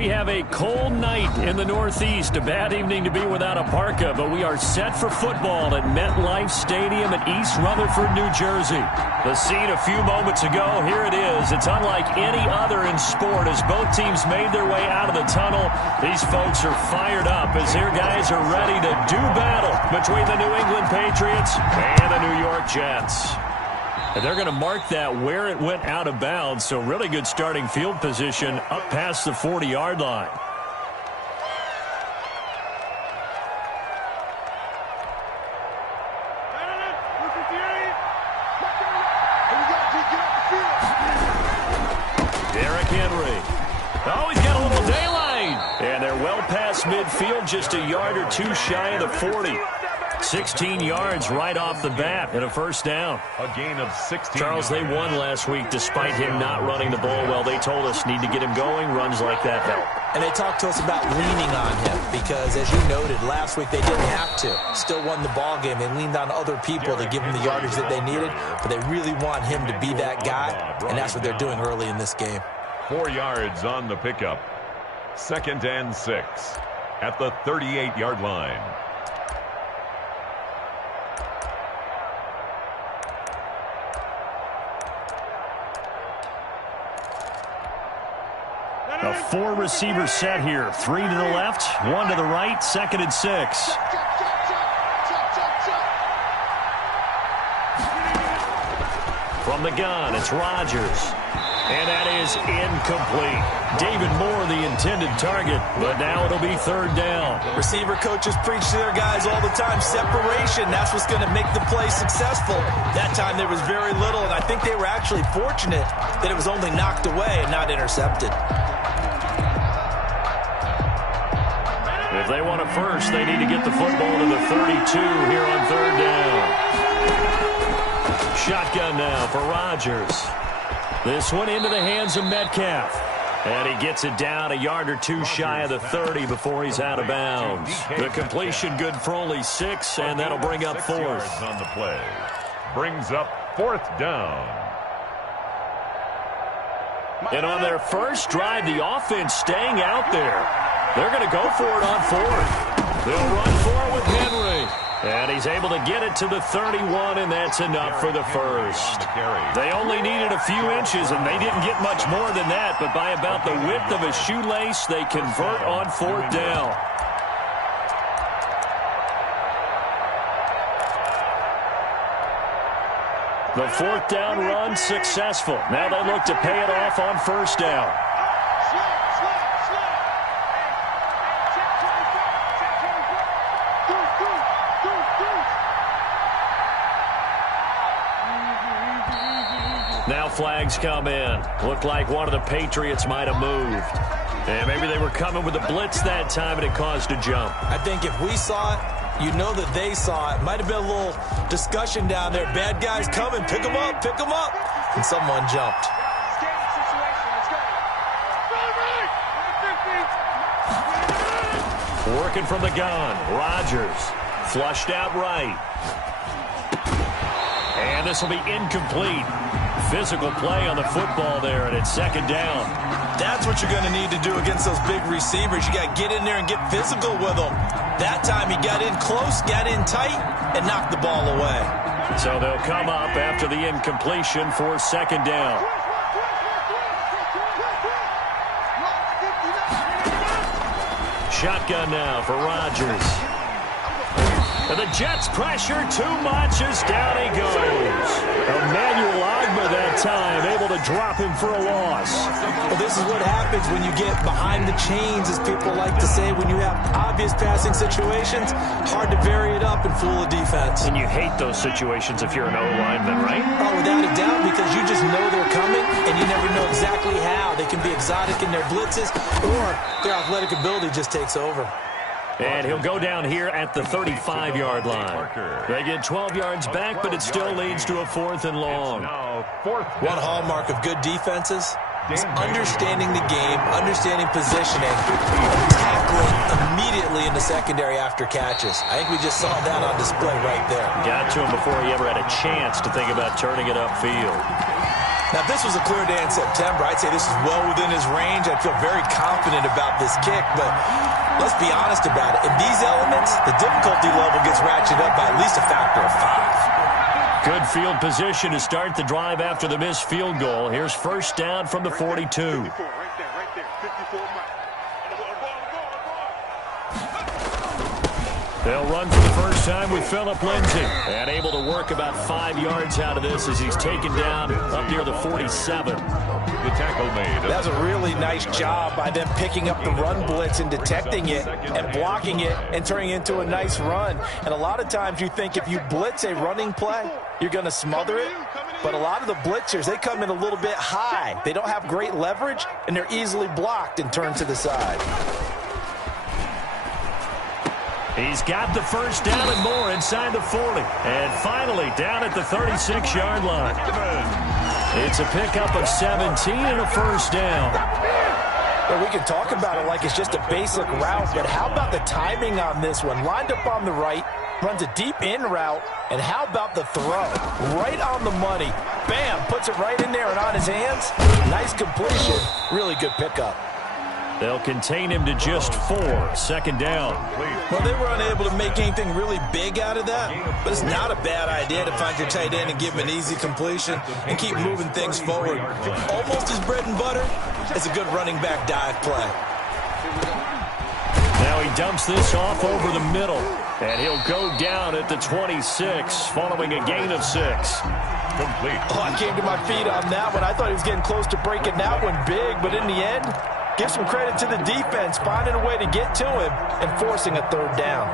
We have a cold night in the Northeast. A bad evening to be without a parka, but we are set for football at MetLife Stadium in East Rutherford, New Jersey. The scene a few moments ago, here it is. It's unlike any other in sport as both teams made their way out of the tunnel. These folks are fired up as their guys are ready to do battle between the New England Patriots and the New York Jets. And they're going to mark that where it went out of bounds, so really good starting field position up past the 40-yard line. Derrick Henry. Oh, he's got a little daylight. And they're well past midfield, just a yard or two shy of the 40. 16 yards right off the bat and a first down. A gain of 16. Charles, they won last week despite him not running the ball well. They told us need to get him going. Runs like that help. And they talked to us about leaning on him because, as you noted, last week they didn't have to. Still won the ball game. They leaned on other people to give them the yardage that they needed, but they really want him to be that guy, and that's what they're doing early in this game. 4 yards on the pickup. 2nd and 6 at the 38-yard line. A 4-receiver set here. 3 to the left, 1 to the right, 2nd and 6. From the gun, it's Rodgers. And that is incomplete. David Moore, the intended target, but now it'll be 3rd down. Receiver coaches preach to their guys all the time. Separation, that's what's going to make the play successful. That time there was very little, and I think they were actually fortunate that it was only knocked away and not intercepted. If they want a first, they need to get the football to the 32 here on 3rd down. Shotgun now for Rodgers. This one into the hands of Metcalf. And he gets it down a yard or two shy of the 30 before he's out of bounds. The completion good for only 6, and that'll bring up 4th. On the play. Brings up 4th down. And on their first drive, the offense staying out there. They're going to go for it on 4th. They'll run for it with Henry. And he's able to get it to the 31, and that's enough for the first. They only needed a few inches, and they didn't get much more than that, but by about the width of a shoelace, they convert on 4th down. The 4th down run successful. Now they look to pay it off on 1st down. Now flags come in. Looked like one of the Patriots might have moved. And maybe they were coming with a blitz that time and it caused a jump. I think if we saw it, you know that they saw it. Might have been a little discussion down there. Bad guys coming. Pick them up. Pick them up. And someone jumped. Working from the gun. Rodgers. Flushed out right. And this will be incomplete. Physical play on the football there, and it's 2nd down. That's what you're going to need to do against those big receivers. You got to get in there and get physical with them. That time he got in close, got in tight, and knocked the ball away. So they'll come up after the incompletion for 2nd down. Shotgun now for Rodgers. And the Jets pressure too much as down he goes. Emmanuel Ogbah that time able to drop him for a loss. Well, this is what happens when you get behind the chains, as people like to say. When you have obvious passing situations, hard to vary it up and fool a defense. And you hate those situations if you're an O-lineman, right? Oh, without a doubt, because you just know they're coming, and you never know exactly how. They can be exotic in their blitzes, or their athletic ability just takes over. And he'll go down here at the 35-yard line. They get 12 yards back, but it still leads to a 4th and long. One hallmark of good defenses is understanding the game, understanding positioning, tackling immediately in the secondary after catches. I think we just saw that on display right there. Got to him before he ever had a chance to think about turning it upfield. Now, if this was a clear day in September, I'd say this is well within his range. I'd feel very confident about this kick, but let's be honest about it. In these elements, the difficulty level gets ratcheted up by at least a factor of 5. Good field position to start the drive after the missed field goal. Here's first down from the 42. They'll run for the first time with Phillip Lindsay. And able to work about 5 yards out of this as he's taken down up near the 47. The tackle made. That's a really nice job by them picking up the run blitz and detecting it and blocking it and turning it into a nice run. And a lot of times you think if you blitz a running play, you're going to smother it. But a lot of the blitzers, they come in a little bit high. They don't have great leverage, and they're easily blocked and turned to the side. He's got the first down and more inside the 40. And finally down at the 36-yard line. It's a pickup of 17 and a first down. Well, we can talk about it like it's just a basic route, but how about the timing on this one? Lined up on the right, runs a deep in route, and how about the throw? Right on the money. Bam, puts it right in there and on his hands. Nice completion. Really good pickup. They'll contain him to just 4. Second down. Well, they were unable to make anything really big out of that, but it's not a bad idea to find your tight end and give him an easy completion and keep moving things forward. Almost his bread and butter. It's a good running back dive play. Now he dumps this off over the middle, and he'll go down at the 26 following a gain of 6. Complete. Oh, I came to my feet on that one. I thought he was getting close to breaking that one big, but in the end, give some credit to the defense, finding a way to get to him and forcing a third down.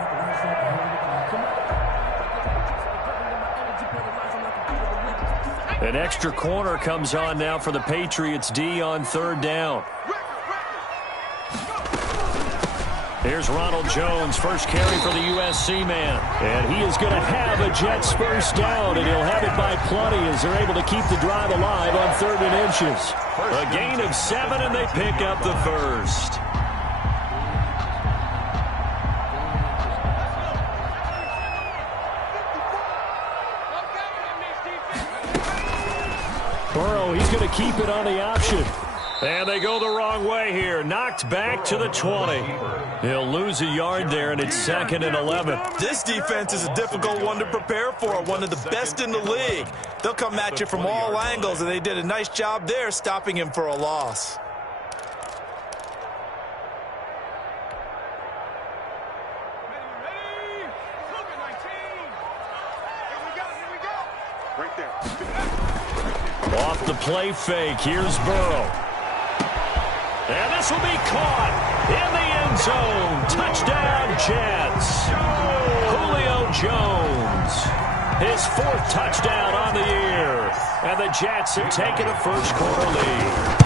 An extra corner comes on now for the Patriots D on third down. Here's Ronald Jones, first carry for the USC man. And he is going to have a Jets first down, and he'll have it by plenty as they're able to keep the drive alive on 3rd and inches. A gain of 7, and they pick up the first. Burrow, he's going to keep it on the option. And they go the wrong way here. Knocked back to the 20. He'll lose a yard there, and it's 2nd and 11. This defense is a difficult one to prepare for, one of the best in the league. They'll come at you from all angles, and they did a nice job there stopping him for a loss. Off the play fake, here's Burrow. And this will be caught in the end zone. Touchdown, Jets. Julio Jones. His 4th touchdown on the year. And the Jets have taken a first-quarter lead.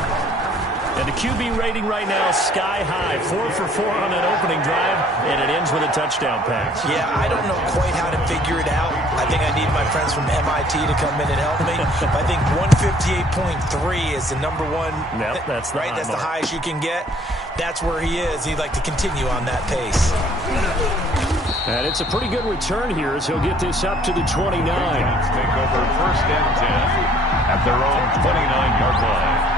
And the QB rating right now is sky high. 4 for 4 on that opening drive, and it ends with a touchdown pass. Yeah, I don't know quite how to figure it out. I think I need my friends from MIT to come in and help me. I think 158.3 is the number one. Yep, that's the right. That's mark. the highest you can get. That's where he is. He'd like to continue on that pace. And it's a pretty good return here as he'll get this up to the 29. Take over 1st and 10 at their own 29-yard line.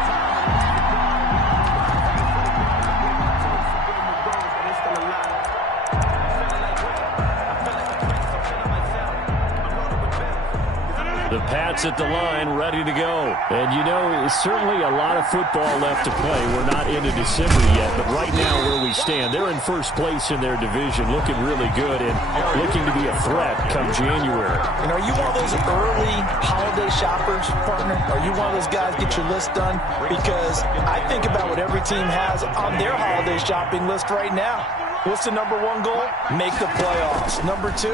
The Pats at the line, ready to go. And, you know, there's certainly a lot of football left to play. We're not into December yet, but right now where we stand, they're in first place in their division, looking really good and looking to be a threat come January. And are you one of those early holiday shoppers, partner? Are you one of those guys get your list done? Because I think about what every team has on their holiday shopping list right now. What's the number 1 goal? Make the playoffs. Number 2,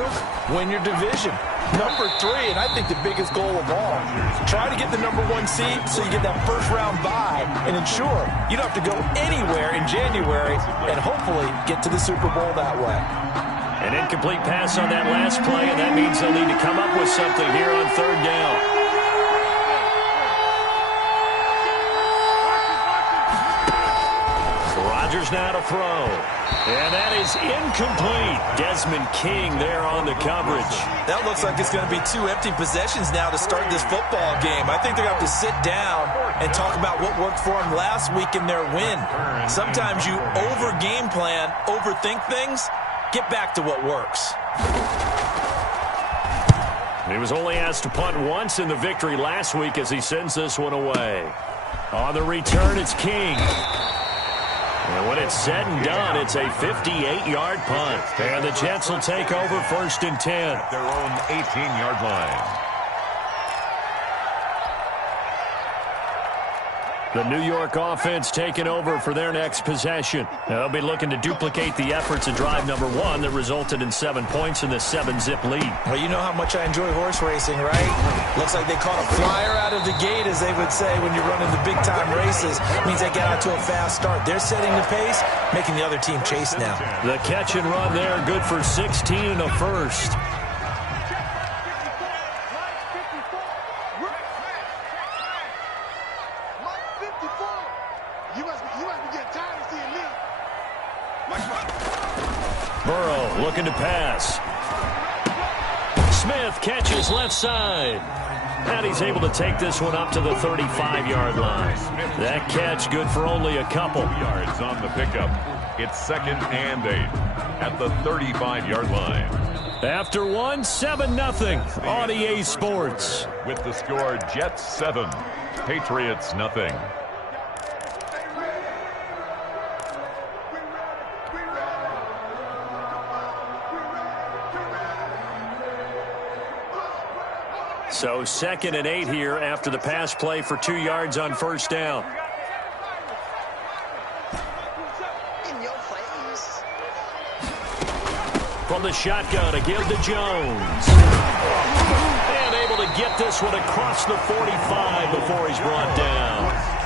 win your division. Number 3, and I think the biggest goal of all, try to get the number 1 seed so you get that first-round bye and ensure you don't have to go anywhere in January and hopefully get to the Super Bowl that way. An incomplete pass on that last play, and that means they'll need to come up with something here on 3rd down. Rodgers now to throw. And that is incomplete. Desmond King there on the coverage. That looks like it's going to be 2 empty possessions now to start this football game. I think they're going to have to sit down and talk about what worked for them last week in their win. Sometimes you over-game plan, overthink things, get back to what works. He was only asked to punt once in the victory last week as he sends this one away. On the return, it's King. And when it's said and done, it's a 58-yard punt. And the Jets will take over 1st and 10. At their own 18-yard line. The New York offense taking over for their next possession. They'll be looking to duplicate the efforts of drive number 1 that resulted in 7 points in the 7-zip lead. Well, you know how much I enjoy horse racing, right? Looks like they caught a flyer out of the gate, as they would say when you're running the big-time races. Means they got out to a fast start. They're setting the pace, making the other team chase now. The catch and run there, good for 16 and a first. Burrow looking to pass. Smith catches left side. And he's able to take this one up to the 35-yard line. That catch good for only a couple. Yards on the pickup. It's 2nd and 8 at the 35-yard line. After 7-0 on EA Sports. With the score, Jets 7, Patriots nothing. So 2nd and 8 here after the pass play for 2 yards on 1st down. From the shotgun, a give to Jones. And able to get this one across the 45 before he's brought down.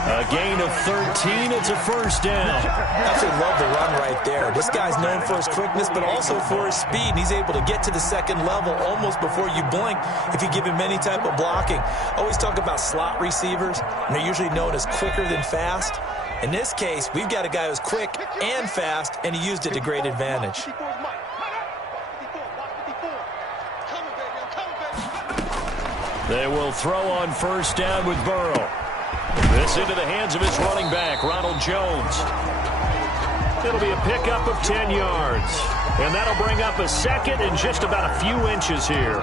A gain of 13. It's a 1st down. Absolutely love the run right there. This guy's known for his quickness, but also for his speed. And he's able to get to the 2nd level almost before you blink if you give him any type of blocking. Always talk about slot receivers, and they're usually known as quicker than fast. In this case, we've got a guy who's quick and fast, and he used it to great advantage. They will throw on 1st down with Burrow. This into the hands of his running back, Ronald Jones. It'll be a pickup of 10 yards. And that'll bring up a 2nd and just about a few inches here.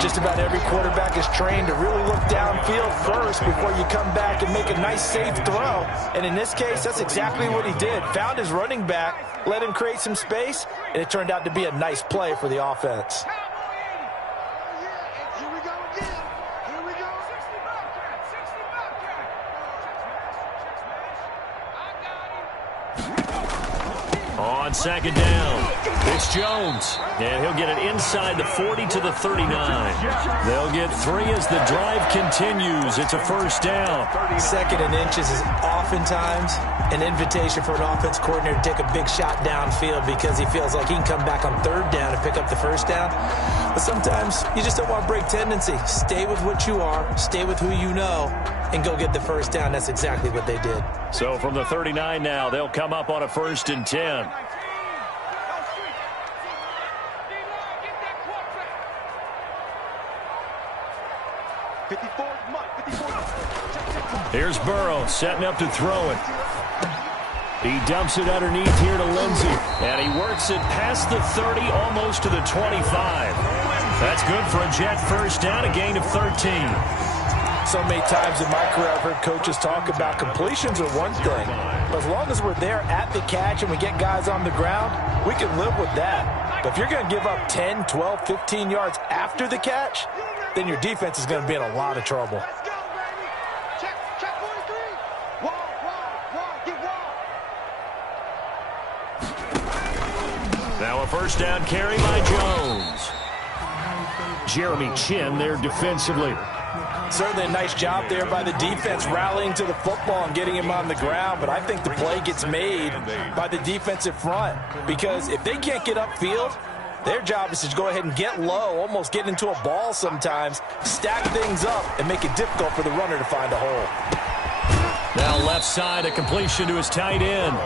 Just about every quarterback is trained to really look downfield first before you come back and make a nice, safe throw. And in this case, that's exactly what he did. Found his running back, let him create some space, and it turned out to be a nice play for the offense. On 2nd down, it's Jones. And he'll get it inside the 40 to the 39. They'll get 3 as the drive continues. It's a 1st down. 2nd and inches is oftentimes an invitation for an offense coordinator to take a big shot downfield because he feels like he can come back on 3rd down and pick up the 1st down. But sometimes you just don't want to break tendency. Stay with what you are, stay with who you know, and go get the 1st down. That's exactly what they did. So from the 39 now, they'll come up on a 1st and 10. Here's Burrow setting up to throw it. He dumps it underneath here to Lindsey. And he works it past the 30, almost to the 25. That's good for a Jet 1st down, a gain of 13. So many times in my career I've heard coaches talk about completions are one thing. But as long as we're there at the catch and we get guys on the ground, we can live with that. But if you're going to give up 10, 12, 15 yards after the catch, then your defense is going to be in a lot of trouble. Now a 1st down carry by Jones. Jeremy Chin there defensively. Certainly a nice job there by the defense rallying to the football and getting him on the ground, but I think the play gets made by the defensive front because if they can't get upfield, their job is to go ahead and get low, almost get into a ball sometimes, stack things up, and make it difficult for the runner to find a hole. Now left side, a completion to his tight end.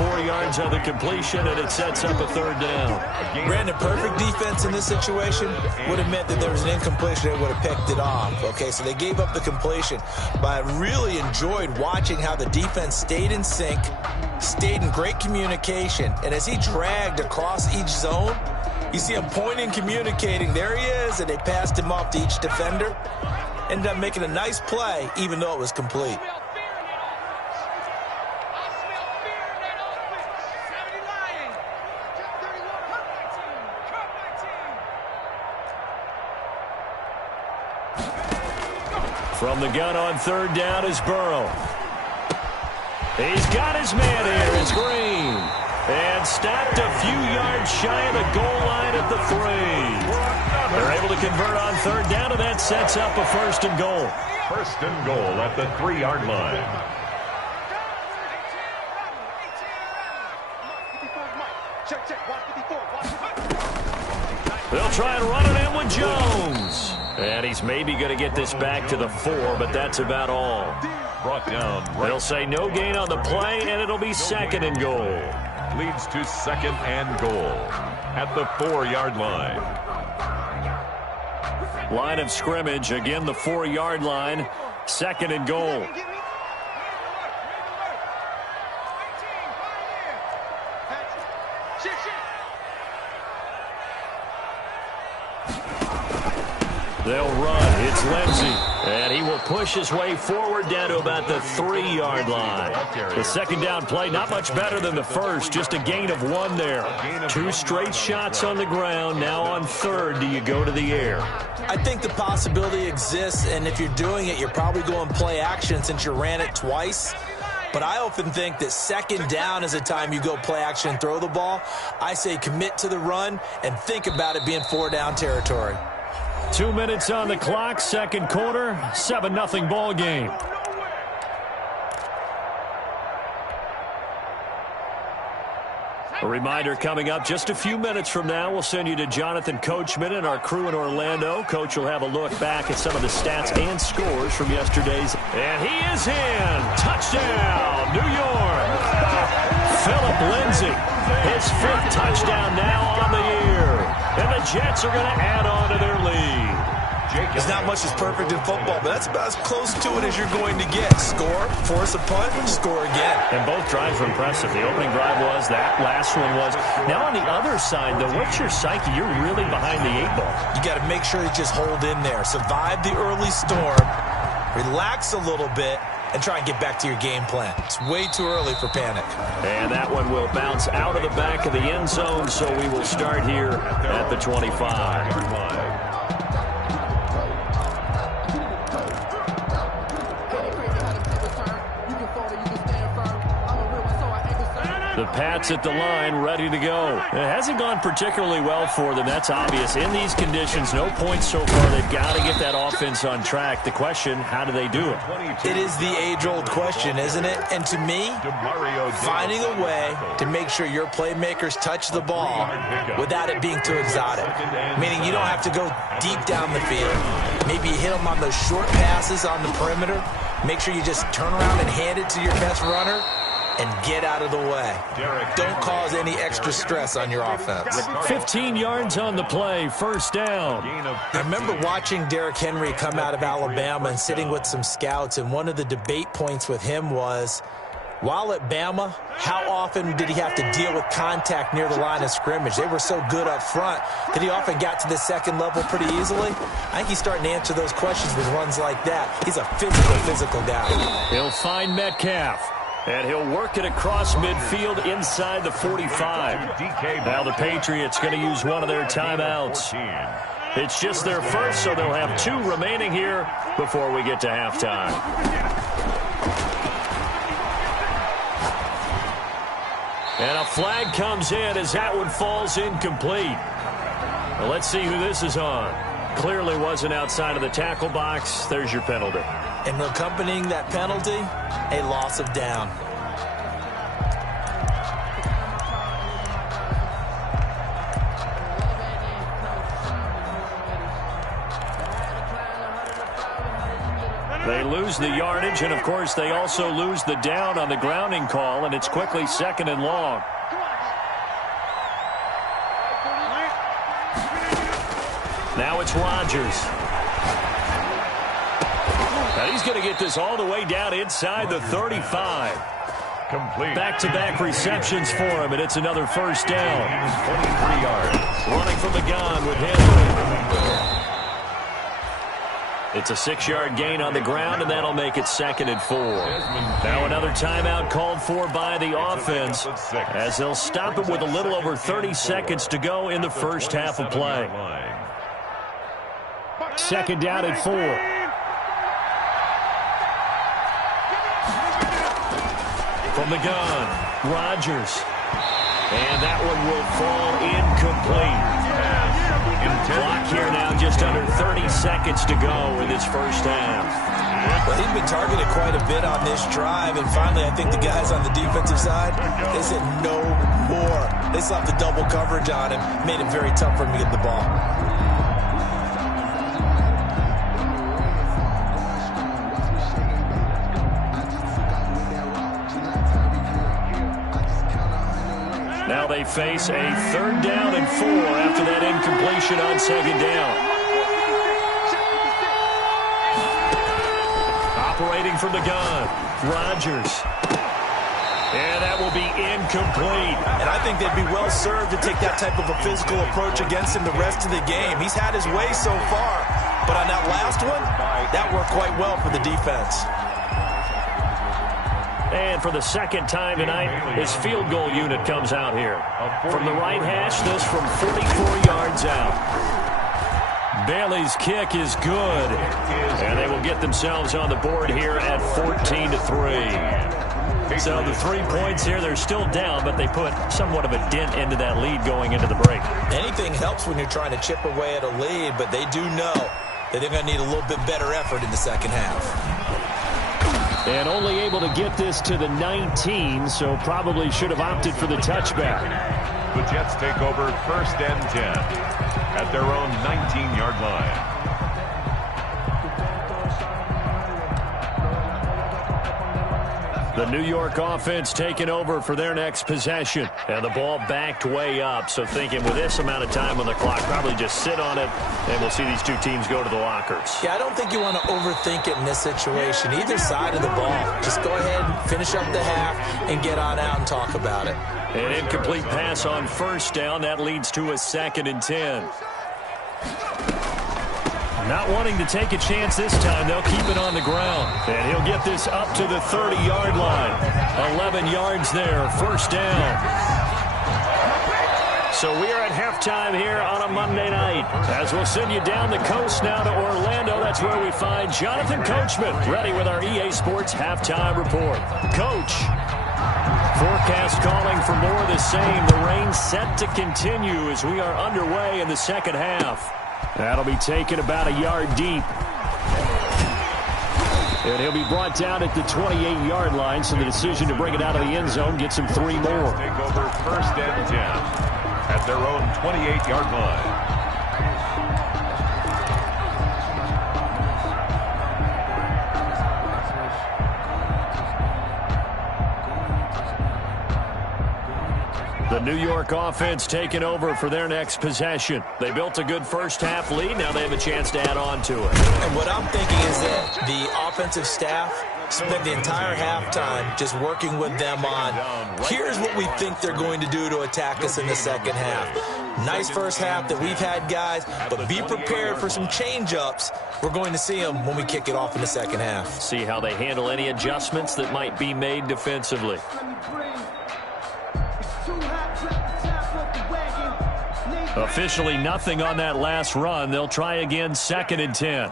4 yards on the completion, and it sets up a 3rd down. Brandon, perfect defense in this situation would have meant that there was an incompletion. They would have picked it off. Okay, so they gave up the completion. But I really enjoyed watching how the defense stayed in sync, stayed in great communication, and as he dragged across each zone, you see him pointing, communicating. There he is, and they passed him off to each defender. Ended up making a nice play, even though it was complete. From the gun on 3rd down is Burrow. He's got his man here. It's Green. And stopped a few yards shy of the goal line at the 3. They're able to convert on 3rd down, and that sets up a 1st and goal. 1st and goal at the 3-yard line. They'll try and run it in with Jones. And he's maybe going to get this back to the 4, but that's about all. Brought down. They'll say no gain on the play, and it'll be 2nd and goal. Leads to 2nd and goal at the 4-yard line. Line of scrimmage, again the 4-yard line, 2nd and goal. They'll run. It's Lindsey. And he will push his way forward down to about the 3-yard line. The 2nd down play, not much better than the first. Just a gain of 1 there. 2 straight shots on the ground. Now on 3rd, do you go to the air? I think the possibility exists, and if you're doing it, you're probably going play action since you ran it twice. But I often think that 2nd down is a time you go play action and throw the ball. I say commit to the run and think about it being 4-down territory. 2 minutes on the clock, 2nd quarter, 7-0 ball game. A reminder coming up just a few minutes from now. We'll send you to Jonathan Coachman and our crew in Orlando. Coach will have a look back at some of the stats and scores from yesterday's. And he is in. Touchdown, New York. Philip Lindsay, his 5th touchdown now on the year. And the Jets are going to add on to their lead. There's not much that's perfect in football, but that's about as close to it as you're going to get. Score, force a punt, score again. And both drives were impressive. The opening drive was, that last one was. Now on the other side, though, what's your psyche? You're really behind the 8 ball. You got to make sure you just hold in there. Survive the early storm, relax a little bit, and try and get back to your game plan. It's way too early for panic. And that one will bounce out of the back of the end zone, so we will start here at the 25. The Pats at the line, ready to go. It hasn't gone particularly well for them. That's obvious. In these conditions, no points so far. They've got to get that offense on track. The question, how do they do it? It is the age-old question, isn't it? And to me, finding a way to make sure your playmakers touch the ball without it being too exotic. Meaning you don't have to go deep down the field. Maybe you hit them on those short passes on the perimeter. Make sure you just turn around and hand it to your best runner and get out of the way. Don't cause any extra stress on your offense. 15 yards on the play, 1st down. I remember watching Derrick Henry come out of Alabama and sitting with some scouts, and one of the debate points with him was, while at Bama, how often did he have to deal with contact near the line of scrimmage? They were so good up front that he often got to the 2nd level pretty easily. I think he's starting to answer those questions with runs like that. He's a physical guy. He'll find Metcalf. And he'll work it across midfield inside the 45. Now the Patriots going to use one of their timeouts. It's just their first, so they'll have 2 remaining here before we get to halftime. And a flag comes in as that one falls incomplete. Well, let's see who this is on. Clearly wasn't outside of the tackle box. There's your penalty. And accompanying that penalty, a loss of down. They lose the yardage, and, of course, they also lose the down on the grounding call, and it's quickly 2nd and long. Now it's Rodgers. And he's going to get this all the way down inside the 35. Complete. Back-to-back receptions for him, and it's another first down. 23 yards. Running from the gun with Henry. It's a 6-yard gain on the ground, and that'll make it 2nd and 4. Now another timeout called for by the offense as they'll stop it with a little over 30 seconds to go in the first half of play. 2nd down and 4. From the gun, Rodgers. And that one will fall incomplete. Clock here now, just under 30 seconds to go in this first half. Well, he's been targeted quite a bit on this drive, and finally I think the guys on the defensive side, they said no more. They slapped the double coverage on him, made it very tough for him to get the ball. Now they face a 3rd down and 4 after that incompletion on 2nd down. Operating from the gun, Rodgers. And that will be incomplete. And I think they'd be well served to take that type of a physical approach against him the rest of the game. He's had his way so far, but on that last one, that worked quite well for the defense. And for the 2nd time tonight, his field goal unit comes out here. From the right hash, this from 44 yards out. Bailey's kick is good. And they will get themselves on the board here at 14-3. So the 3 points here, they're still down, but they put somewhat of a dent into that lead going into the break. Anything helps when you're trying to chip away at a lead, but they do know that they're going to need a little bit better effort in the second half. And only able to get this to the 19, so probably should have opted for the touchback. The Jets take over 1st and 10 at their own 19-yard line. The New York offense taking over for their next possession. And the ball backed way up, so thinking with this amount of time on the clock, probably just sit on it, and we'll see these two teams go to the lockers. Yeah, I don't think you want to overthink it in this situation. Either side of the ball. Just go ahead and finish up the half and get on out and talk about it. An incomplete pass on 1st down. That leads to a 2nd and 10. Not wanting to take a chance this time, they'll keep it on the ground. And he'll get this up to the 30-yard line. 11 yards there, 1st down. So we are at halftime here on a Monday night. As we'll send you down the coast now to Orlando, that's where we find Jonathan Coachman, ready with our EA Sports Halftime Report. Coach, forecast calling for more of the same. The rain set to continue as we are underway in the second half. That'll be taken about a yard deep. And he'll be brought down at the 28-yard line, so the decision to bring it out of the end zone gets him 3 more. Take over 1st and 10 at their own 28-yard line. The New York offense taking over for their next possession. They built a good first half lead. Now they have a chance to add on to it. And what I'm thinking is that the offensive staff spent the entire halftime just working with them on, here's what we think they're going to do to attack us in the second half. Nice first half that we've had, guys, but be prepared for some change-ups. We're going to see them when we kick it off in the second half. See how they handle any adjustments that might be made defensively. Officially nothing on that last run. They'll try again, 2nd and 10.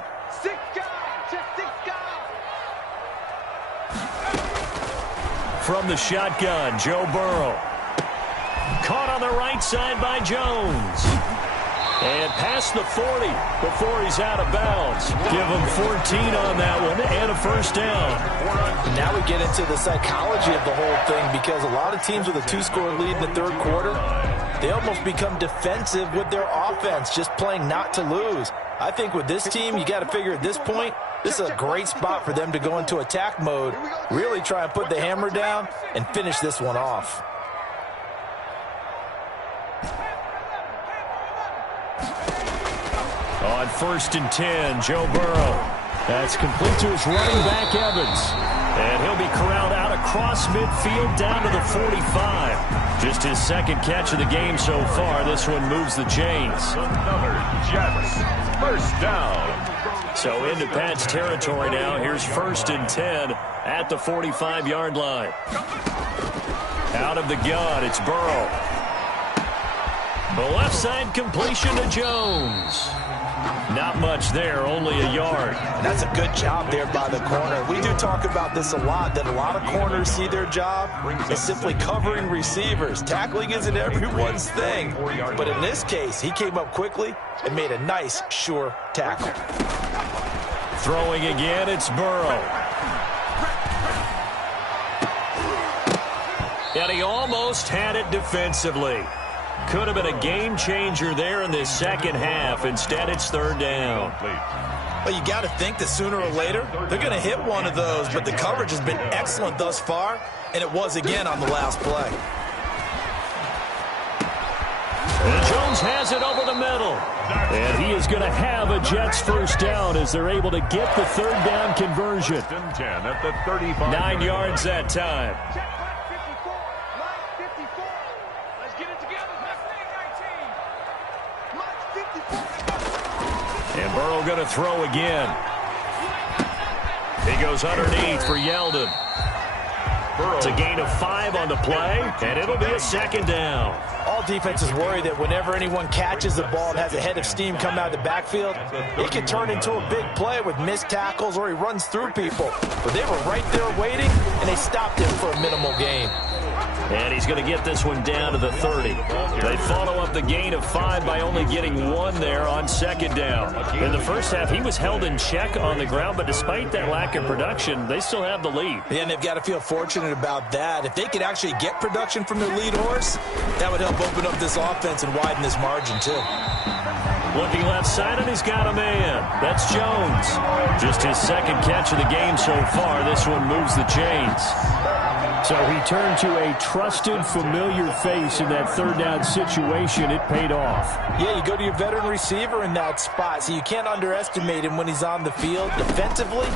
From the shotgun, Joe Burrow. Caught on the right side by Jones. And past the 40 before he's out of bounds. Give him 14 on that one and a first down. Now we get into the psychology of the whole thing, because a lot of teams with a 2-score lead in the third quarter, they almost become defensive with their offense, just playing not to lose. I think with this team, you got to figure at this point, this is a great spot for them to go into attack mode, really try and put the hammer down and finish this one off. On 1st and 10, Joe Burrow. That's complete to his running back, Evans. And he'll be corralled out across midfield down to the 45. Just his second catch of the game so far. This one moves the chains. Another Jets. First down. So into Pat's territory now. Here's 1st and 10 at the 45-yard line. Out of the gun, it's Burrow. The left side completion to Jones. Not much there, only a yard. And that's a good job there by the corner. We do talk about this a lot, that a lot of corners see their job is simply covering receivers. Tackling isn't everyone's thing. But in this case, he came up quickly and made a nice, sure tackle. Throwing again, it's Burrow. And he almost had it defensively. Could have been a game changer there in this second half. Instead, it's 3rd down. Well, you got to think that sooner or later, they're going to hit one of those, but the coverage has been excellent thus far, and it was again on the last play. And Jones has it over the middle. And he is going to have a Jets first down as they're able to get the 3rd down conversion. 10 at the 35. 9 yards that time. And Burrow going to throw again. He goes underneath for Yeldon. It's a gain of 5 on the play, and it'll be a 2nd down. All defenses worry that whenever anyone catches the ball and has a head of steam come out of the backfield, it can turn into a big play with missed tackles or he runs through people. But they were right there waiting, and they stopped him for a minimal gain. And he's going to get this one down to the 30. They follow up the gain of 5 by only getting 1 there on 2nd down. In the first half, he was held in check on the ground, but despite that lack of production, they still have the lead. Yeah, and they've got to feel fortunate about that. If they could actually get production from their lead horse, that would help open up this offense and widen this margin, too. Looking left side, and he's got a man. That's Jones. Just his second catch of the game so far. This one moves the chains. So he turned to a trusted, familiar face in that 3rd down situation. It paid off. Yeah, you go to your veteran receiver in that spot, so you can't underestimate him when he's on the field. Defensively,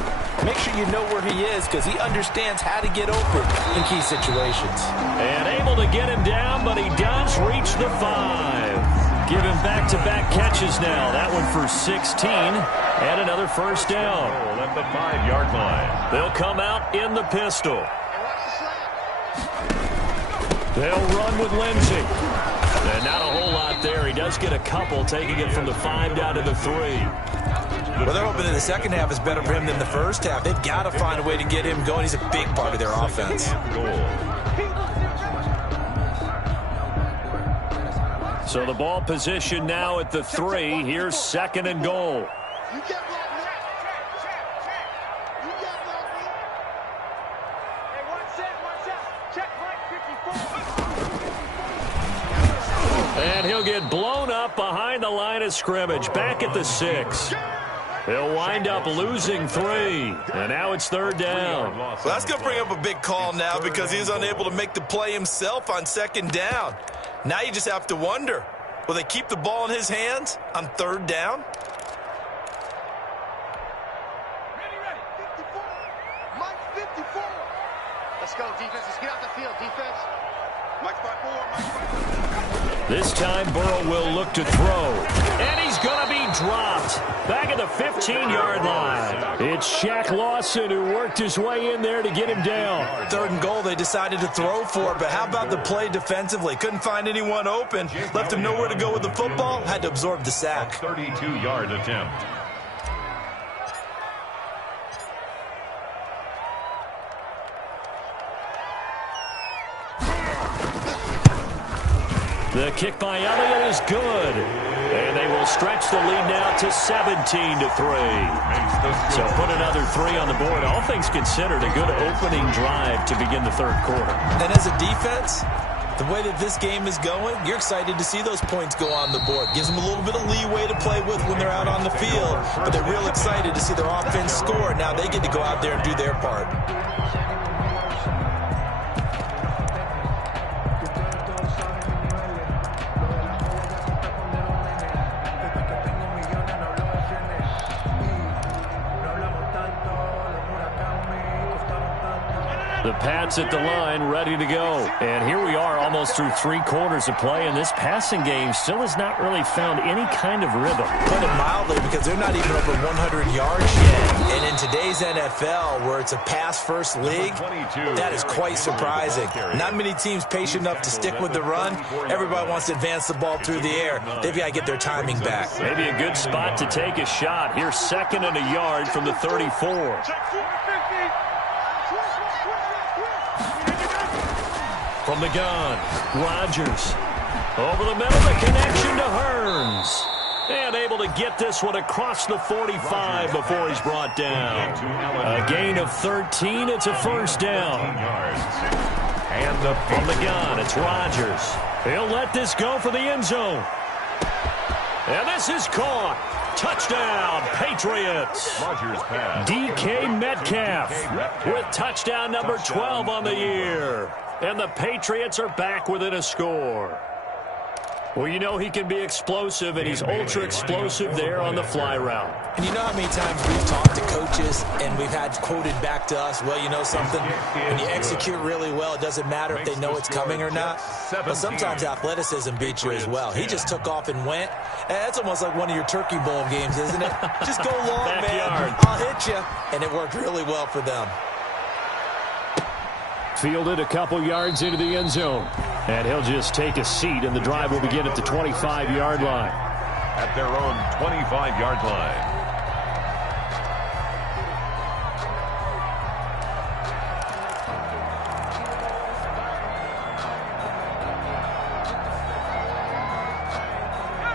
make sure you know where he is because he understands how to get open in key situations. And able to get him down, but he does reach the 5. Give him back-to-back catches now. That one for 16 and another first down. At the 5-yard line. They'll come out in the pistol. They'll run with Lindsey. And not a whole lot there. He does get a couple, taking it from the 5 down to the 3. Well, they're hoping that the second half is better for him than the first half. They've got to find a way to get him going. He's a big part of their offense. So the ball position now at the 3. Here's 2nd and goal. And he'll get blown up behind the line of scrimmage. Back at the 6. They'll wind up losing 3. And now it's 3rd down. Well, that's going to bring up a big call now because he was unable to make the play himself on 2nd down. Now you just have to wonder, will they keep the ball in his hands on 3rd down? Ready. 54. Mike 54. Let's go, defense. Let's get out the field, defense. Mike 54. This time, Burrow will look to throw. And he's going to be dropped. Back at the 15-yard line. It's Shaq Lawson who worked his way in there to get him down. 3rd and goal they decided to throw for, but how about the play defensively? Couldn't find anyone open. Left him nowhere to go with the football. Had to absorb the sack. 32-yard attempt. The kick by Elliott is good. And they will stretch the lead now to 17-3. So put another 3 on the board. All things considered, a good opening drive to begin the 3rd quarter. And as a defense, The way that this game is going, you're excited to see those points go on the board. Gives them a little bit of leeway to play with when they're out on the field, but they're real excited to see their offense score. Now they get to go out there and do their part. The Pats at the line, ready to go. And here we are almost through 3 quarters of play, and this passing game still has not really found any kind of rhythm. Put it mildly, because they're not even over 100 yards yet. And in today's NFL, where it's a pass-first league, that is quite surprising. Not many teams patient enough to stick with the run. Everybody wants to advance the ball through the air. They've got to get their timing back. Maybe a good spot to take a shot. Here's 2nd and a yard from the 34. From the gun, Rodgers. Over the middle, the connection to Hearns. And able to get this one across the 45 before he's brought down. A gain of 13, it's a first down. And from the gun, it's Rodgers. He'll let this go for the end zone. And this is caught. Touchdown, Patriots. DK Metcalf with touchdown number 12 on the year. And the Patriots are back within a score. Well, you know he can be explosive, and he's ultra-explosive there on the fly route. And you know how many times we've talked to coaches and we've had quoted back to us, well, you know something? When you execute really well, it doesn't matter if they know it's coming or not. But sometimes athleticism beats you as well. He just took off and went. That's almost like one of your Turkey Bowl games, isn't it? Just go long, man. I'll hit you. And it worked really well for them. Fielded a couple yards into the end zone. And he'll just take a seat, and the drive will begin at the 25-yard line. At their own 25-yard line.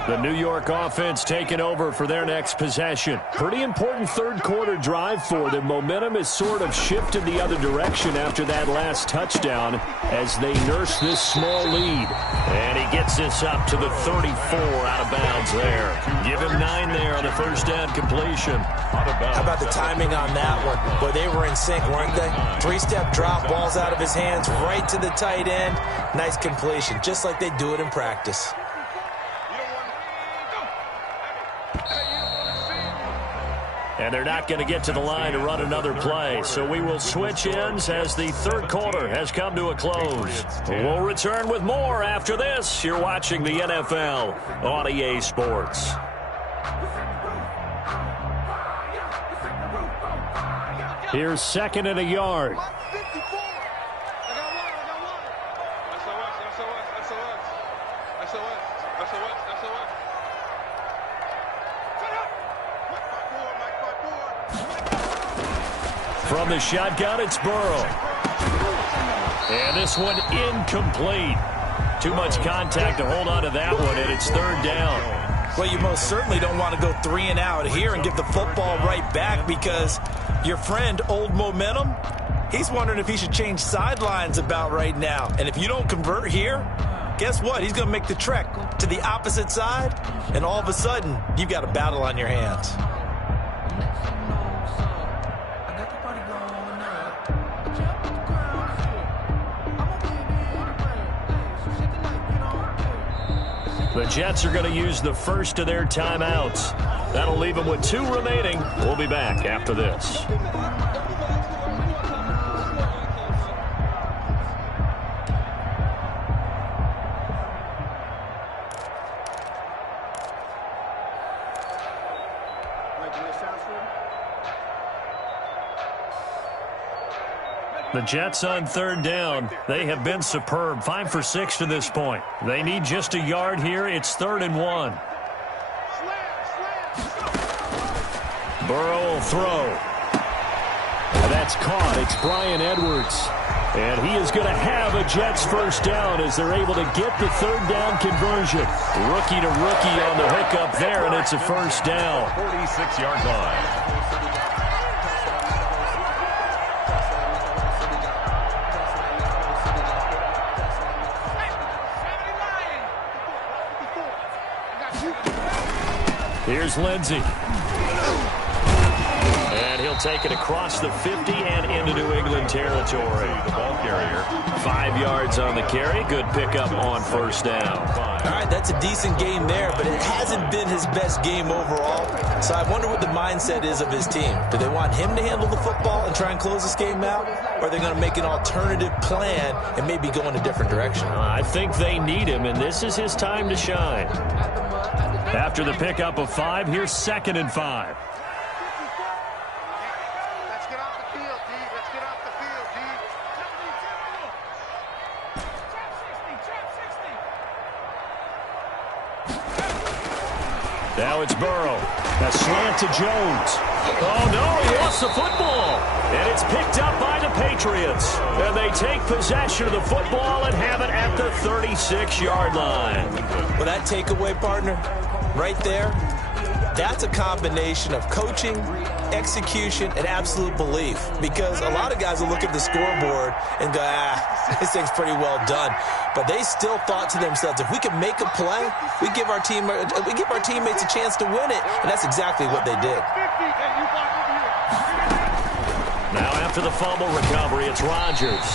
The New York offense taking over for their next possession. Pretty important third-quarter drive for them. Momentum has sort of shifted the other direction after that last touchdown as they nurse this small lead. And he gets this up to the 34 out of bounds there. Give him 9 there on the first down completion. How about the timing on that one? Boy, they were in sync, weren't they? 3-step drop, balls out of his hands, right to the tight end. Nice completion, just like they do it in practice. And they're not going to get to the line to run another play. So we will switch ends as the third quarter has come to a close. We'll return with more after this. You're watching the NFL on EA Sports. Here's 2nd and a yard. From the shotgun, it's Burrow. And this one incomplete. Too much contact to hold on to that one, and it's 3rd down. Well, you most certainly don't want to go 3 and out here and give the football right back, because your friend, Old Momentum, he's wondering if he should change sidelines about right now. And if you don't convert here, guess what? He's going to make the trek to the opposite side, and all of a sudden, you've got a battle on your hands. The Jets are going to use the first of their timeouts. That'll leave them with 2 remaining. We'll be back after this. The Jets on 3rd down. They have been superb. 5 for 6 to this point. They need just a yard here. It's 3rd and 1. Burrow will throw. That's caught. It's Bryan Edwards. And he is going to have a Jets first down as they're able to get the 3rd down conversion. Rookie to rookie on the hookup there, and it's a first down. 46-yard line. Here's Lindsey. And he'll take it across the 50 and into New England territory. The ball carrier. 5 yards on the carry. Good pickup on first down. All right, that's a decent game there, but it hasn't been his best game overall. So I wonder what the mindset is of his team. Do they want him to handle the football and try and close this game out? Or are they going to make an alternative plan and maybe go in a different direction? I think they need him, and this is his time to shine. After the pickup of 5, here's 2nd and 5. Let's get off the field, D. Let's get off the field, D. Now it's Burrow. A slant to Jones. Oh, no, he lost the football. And it's picked up by the Patriots. And they take possession of the football and have it at the 36-yard line. Well, that takeaway, partner, right there, that's a combination of coaching, execution, and absolute belief. Because a lot of guys will look at the scoreboard and go, this thing's pretty well done. But they still thought to themselves, if we can make a play, we give our teammates a chance to win it. And that's exactly what they did. Now after the fumble recovery, it's Rodgers.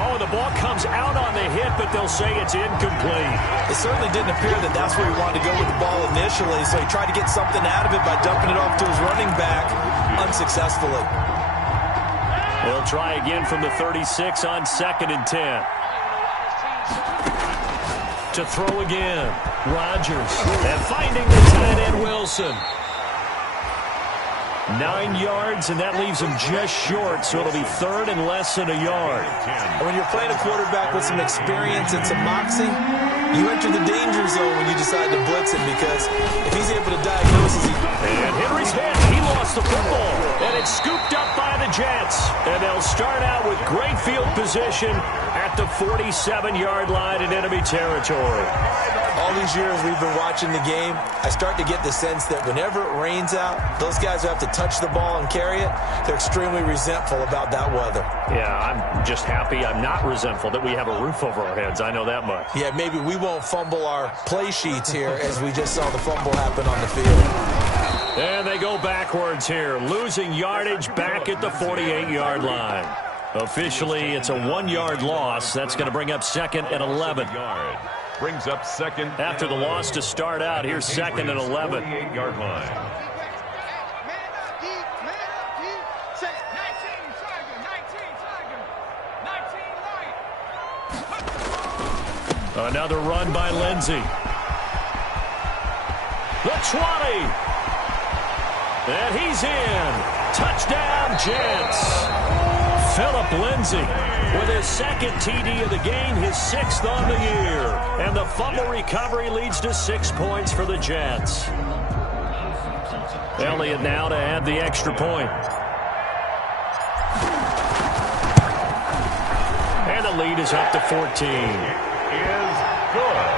Oh, the ball comes out on the hit, but they'll say it's incomplete. It certainly didn't appear that that's where he wanted to go with the ball initially, so he tried to get something out of it by dumping it off to his running back unsuccessfully. They'll try again from the 36 on 2nd and 10. To throw again, Rodgers. And finding the tight end, Wilson. 9 yards, and that leaves him just short, so it'll be 3rd and less than a yard. And when you're playing a quarterback with some experience and some moxie, you enter the danger zone when you decide to blitz him, because if he's able to diagnose it. And Henry's hit. He lost the football, and it's scooped up by the Jets. And they'll start out with great field position at the 47-yard line in enemy territory. All these years we've been watching the game, I start to get the sense that whenever it rains out, those guys who have to touch the ball and carry it, they're extremely resentful about that weather. Yeah, I'm just happy I'm not resentful that we have a roof over our heads. I know that much. Yeah, maybe we won't fumble our play sheets here as we just saw the fumble happen on the field. And they go backwards here, losing yardage back at the 48-yard line. Officially, it's a 1-yard loss. That's going to bring up 2nd and 11. Brings up 2nd. After the loss to start out, here's 2nd and 11. 48-yard line. Another run by Lindsey. The 20. And he's in. Touchdown, Jets. Phillip Lindsey with his 2nd TD of the game, his 6th on the year. And the fumble recovery leads to 6 points for the Jets. Elliott now to add the extra point. And the lead is up to 14. Is good.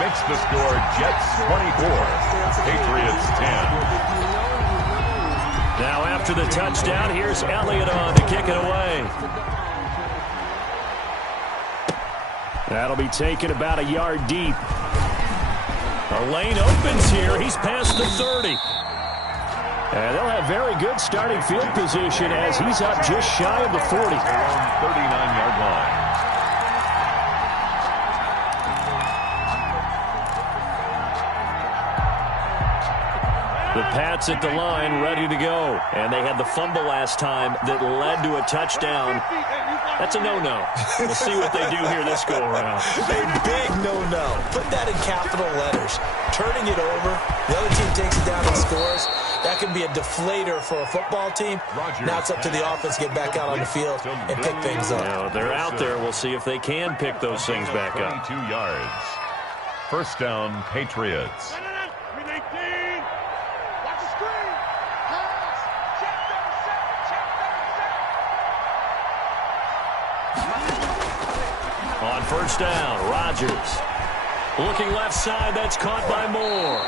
Makes the score Jets 24, Patriots 10. Now after the touchdown, here's Elliott on to kick it away. That'll be taken about a yard deep. A lane opens here. He's past the 30. And they'll have very good starting field position as he's up just shy of the 40. 39-yard line. The Pats at the line, ready to go. And they had the fumble last time that led to a touchdown. That's a no-no. We'll see what they do here this go-around. A big no-no. Put that in capital letters. Turning it over, the other team takes it down and scores. That can be a deflator for a football team. Now it's up to the offense to get back out on the field and pick things up. Now, they're out there. We'll see if they can pick those things back up. 22 yards. First down, Patriots. On first down, Rodgers. Looking left side, that's caught by Moore.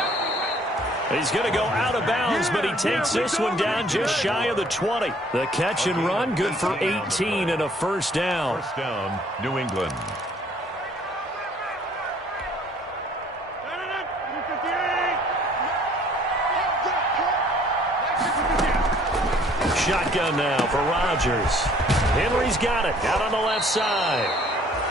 He's going to go out of bounds, but he takes this one down just shy of the 20. The catch and run, good for 18 and a first down. First down, New England. shotgun now for Rodgers. Henry's got it out on the left side.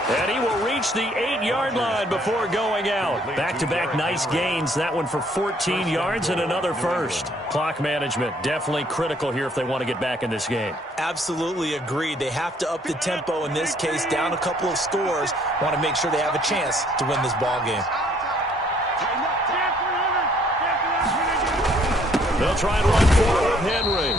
And he will reach the 8-yard line before going out. Back-to-back nice gains. That one for 14 yards and another first. Clock management definitely critical here if they want to get back in this game. Absolutely agreed. They have to up the tempo in this case, down a couple of scores. Want to make sure they have a chance to win this ball game. They'll try and run forward with Henry.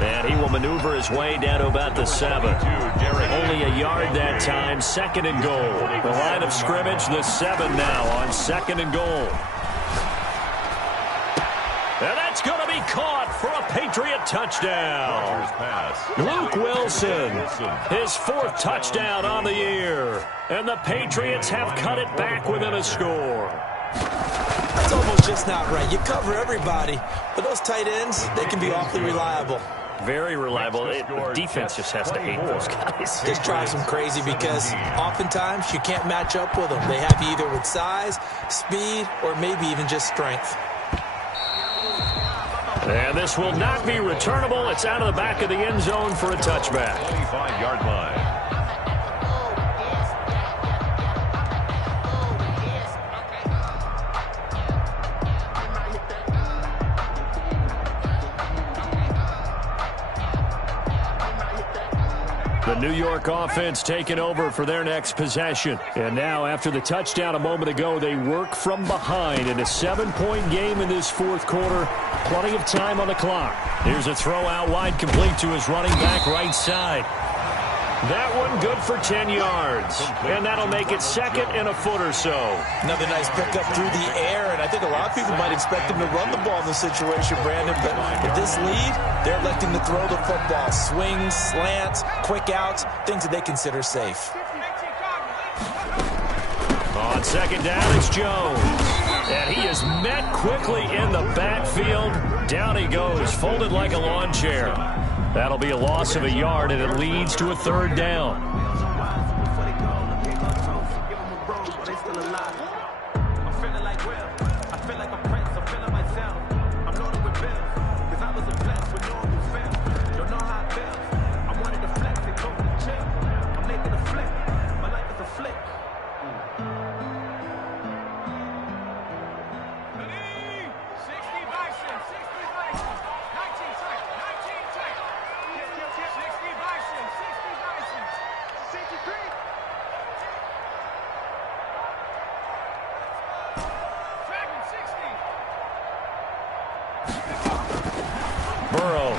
And he will maneuver his way down to about the 7. Only a yard that time. 2nd and goal. The line of scrimmage, the 7 now on 2nd and goal. And that's going to be caught for a Patriot touchdown. Luke Wilson, his 4th touchdown on the year. And the Patriots have cut it back within a score. That's almost just not right. You cover everybody, but those tight ends, they can be awfully reliable. Very reliable. The defense just has to hate those guys. Just drives them crazy because oftentimes you can't match up with them. They have you either with size, speed, or maybe even just strength. And this will not be returnable. It's out of the back of the end zone for a touchback. 25-yard line. The New York offense taking over for their next possession. And now, after the touchdown a moment ago, they work from behind in a 7-point game in this 4th quarter. Plenty of time on the clock. Here's a throw out wide, complete to his running back right side. That one good for 10 yards. And that'll make it 2nd and a foot or so. Another nice pickup through the air, and I think a lot of people might expect him to run the ball in this situation, Brandon. But with this lead, they're electing to throw the football. Swings, slants, quick outs, things that they consider safe. On 2nd down, it's Jones. And he is met quickly in the backfield. Down he goes, folded like a lawn chair. That'll be a loss of a yard, and it leads to a 3rd down.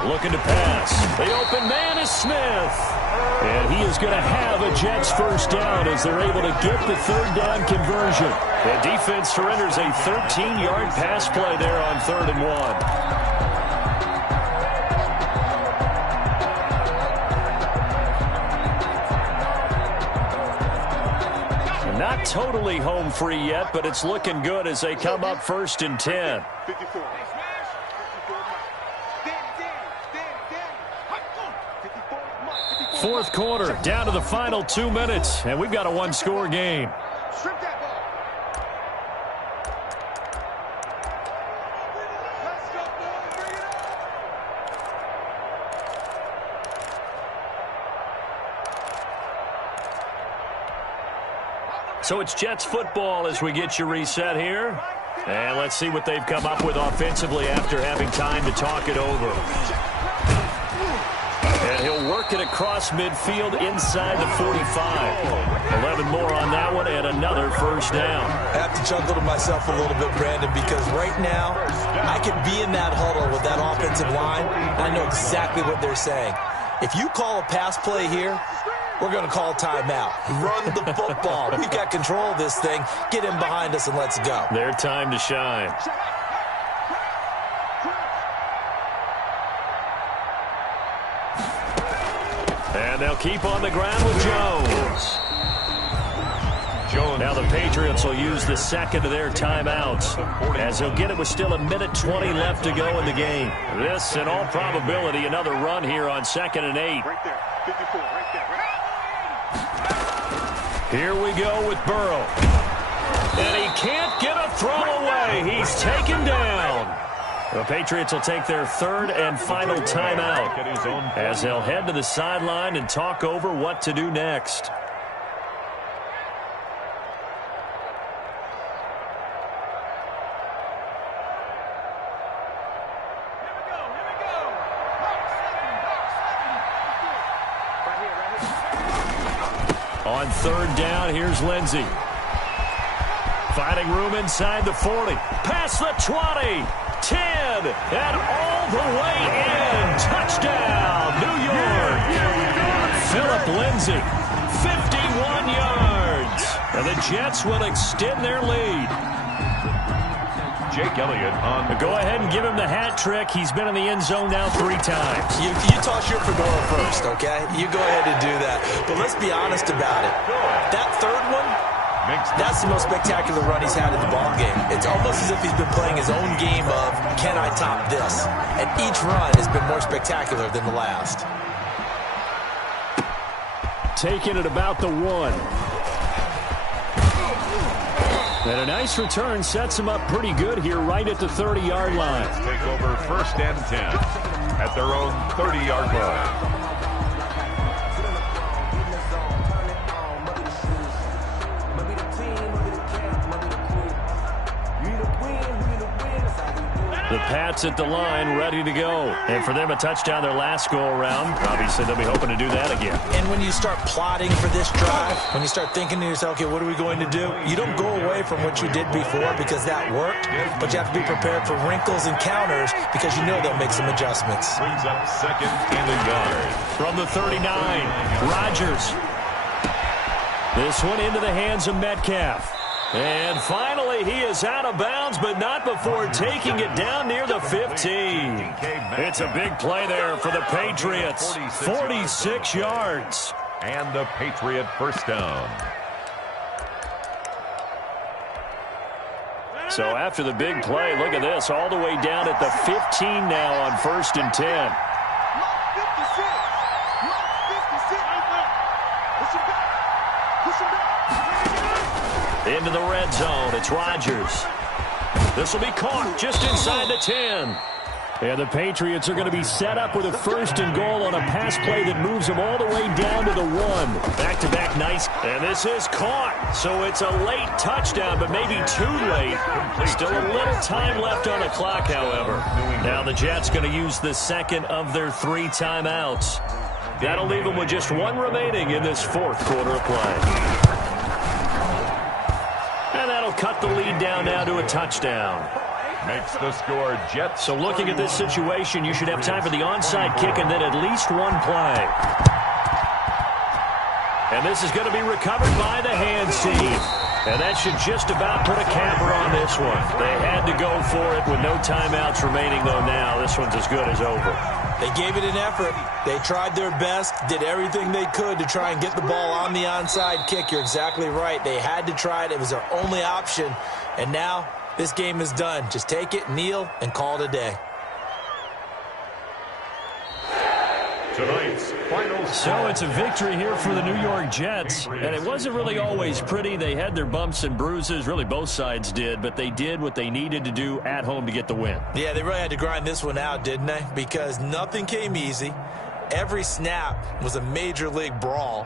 Looking to pass. The open man is Smith. And he is going to have a Jets 1st down as they're able to get the 3rd down conversion. The defense surrenders a 13-yard pass play there on 3rd and 1. Not totally home free yet, but it's looking good as they come up 1st and 10. 54. 4th quarter, down to the final 2 minutes, and we've got a 1-score game. Strip that ball. Let's go, boys. Bring it up. So it's Jets football as we get you reset here. And let's see what they've come up with offensively after having time to talk it over. And he'll work it across midfield inside the 45. 11 more on that one and another 1st down. I have to chuckle to myself a little bit, Brandon, because right now I could be in that huddle with that offensive line, and I know exactly what they're saying. If you call a pass play here, we're going to call timeout. Run the football. We've got control of this thing. Get in behind us and let's go. Their time to shine. And they'll keep on the ground with Jones. Now the Patriots will use the 2nd of their timeouts, as he'll get it with still 1:20 left to go in the game. This, in all probability, another run here on 2nd and 8. Right there. 54. Right there. Right. Here we go with Burrow. And he can't get a throw away. He's taken down. The Patriots will take their third and final timeout as they'll head to the sideline and talk over what to do next. On third down, here's Lindsey. Finding room inside the 40. Past the 20. 10. And all the way in. Touchdown, New York. Philip Lindsey, 51 yards. And the Jets will extend their lead. Jake Elliott on. Go ahead and give him the hat trick. He's been in the end zone now 3 times. You toss your fedora first, okay? You go ahead and do that. But let's be honest about it. That third one, that's the most spectacular run he's had in the ballgame. It's almost as if he's been playing his own game of, can I top this? And each run has been more spectacular than the last. Taking it about the 1. And a nice return sets him up pretty good here right at the 30-yard line. Take over first and 10 at their own 30-yard line. The Pats at the line, ready to go. And for them, a touchdown their last go-around. Obviously, they'll be hoping to do that again. And when you start plotting for this drive, when you start thinking to yourself, okay, what are we going to do? You don't go away from what you did before because that worked, but you have to be prepared for wrinkles and counters because you know they'll make some adjustments. Brings up second and a yard. From the 39, Rodgers. This one into the hands of Metcalf. And finally, he is out of bounds, but not before taking it down near the 15. It's a big play there for the Patriots. 46 yards. And the Patriot first down. So after the big play, look at this, all the way down at the 15 now on first and 10. Into the red zone, it's Rodgers. This will be caught just inside the 10. And the Patriots are going to be set up with a first and goal on a pass play that moves them all the way down to the 1. Back-to-back nice. And this is caught. So it's a late touchdown, but maybe too late. Still a little time left on the clock, however. Now the Jets going to use the second of their 3 timeouts. That'll leave them with just 1 remaining in this 4th quarter of play. And that'll cut the lead down now to a touchdown. Makes the score Jets. So looking at this situation, you should have time for the onside kick and then at least 1 play. And this is going to be recovered by the hands team. And that should just about put a capper on this one. They had to go for it with no timeouts remaining, though now this one's as good as over. They gave it an effort. They tried their best, did everything they could to try and get the ball on the onside kick. You're exactly right. They had to try it. It was their only option. And now this game is done. Just take it, kneel, and call it a day. Tonight's final. So it's a victory here for the New York Jets. And it wasn't really always pretty. They had their bumps and bruises. Really, both sides did. But they did what they needed to do at home to get the win. Yeah, they really had to grind this one out, didn't they? Because nothing came easy. Every snap was a major league brawl.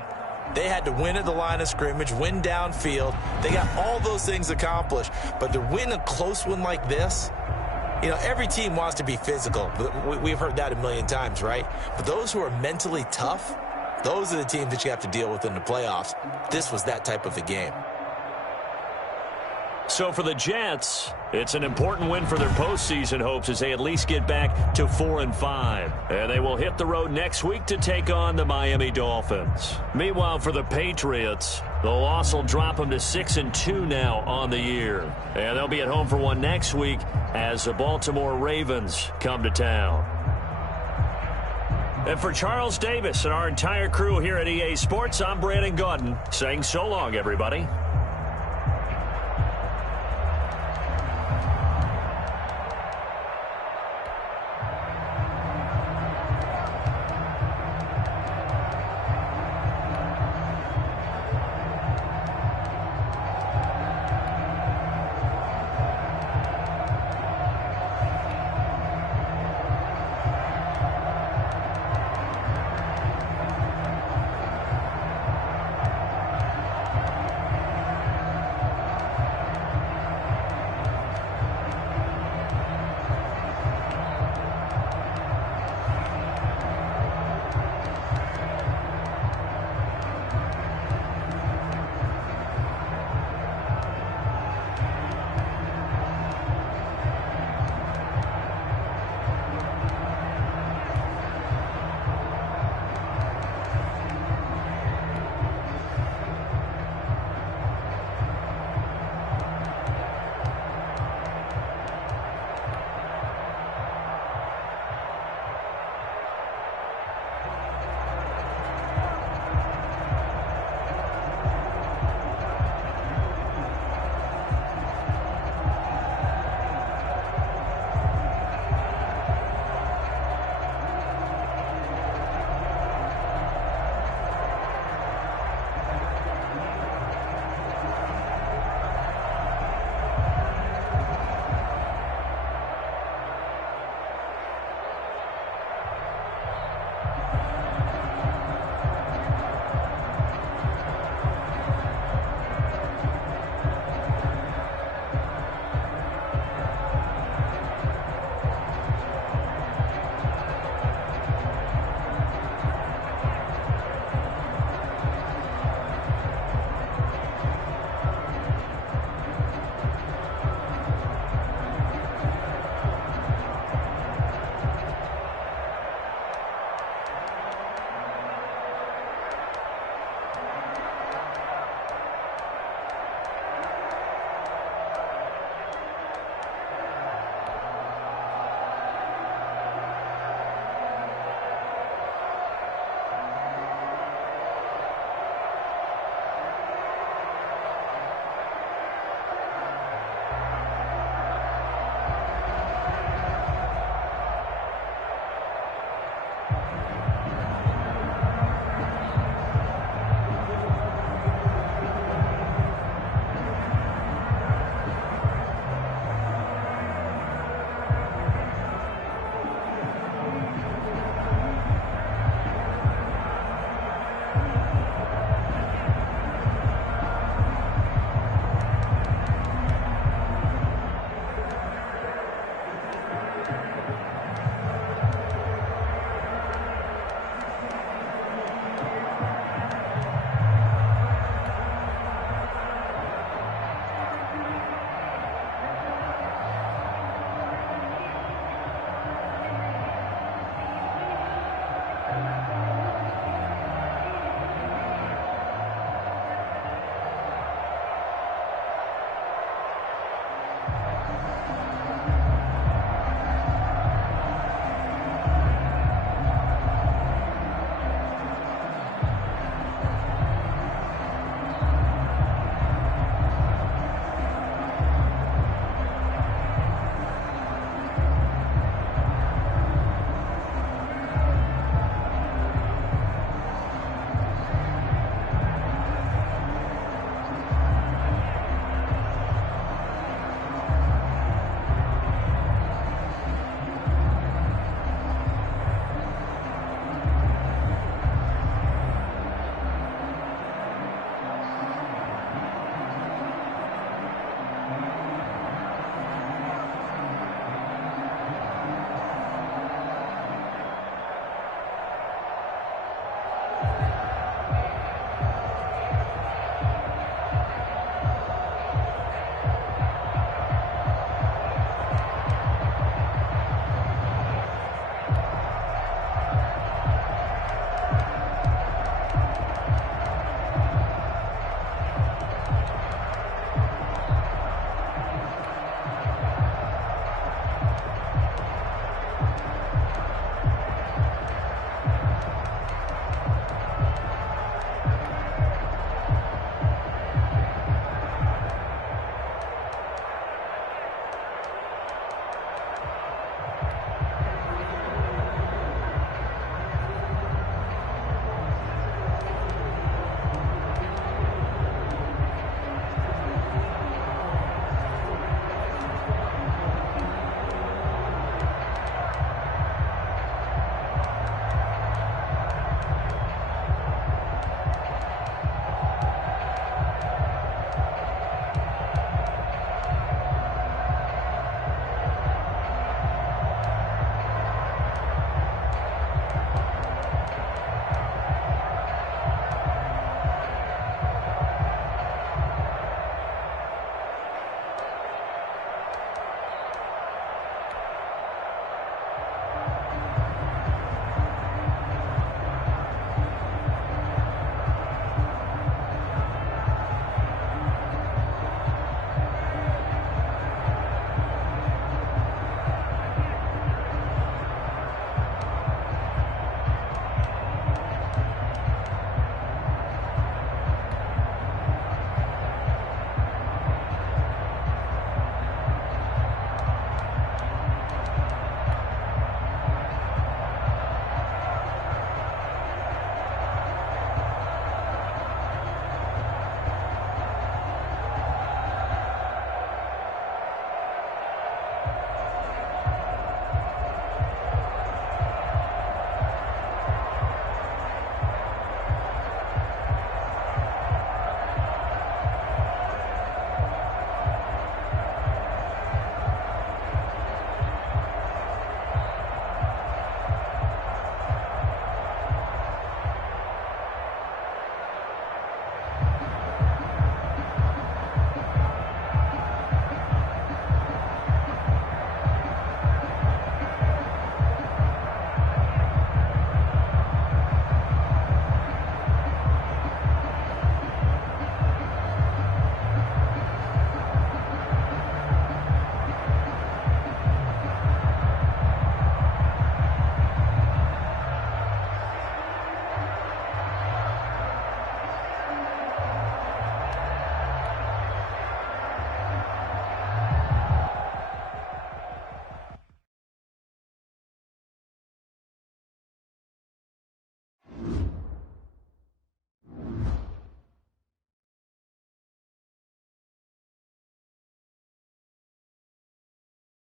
They had to win at the line of scrimmage, win downfield. They got all those things accomplished. But to win a close one like this, you know, every team wants to be physical. We've heard that a million times, right? But those who are mentally tough, those are the teams that you have to deal with in the playoffs. This was that type of a game. So for the Jets, it's an important win for their postseason hopes as they at least get back to 4-5. And they will hit the road next week to take on the Miami Dolphins. Meanwhile, for the Patriots, the loss will drop them to 6-2 now on the year. And they'll be at home for one next week as the Baltimore Ravens come to town. And for Charles Davis and our entire crew here at EA Sports, I'm Brandon Gaudin saying so long, everybody.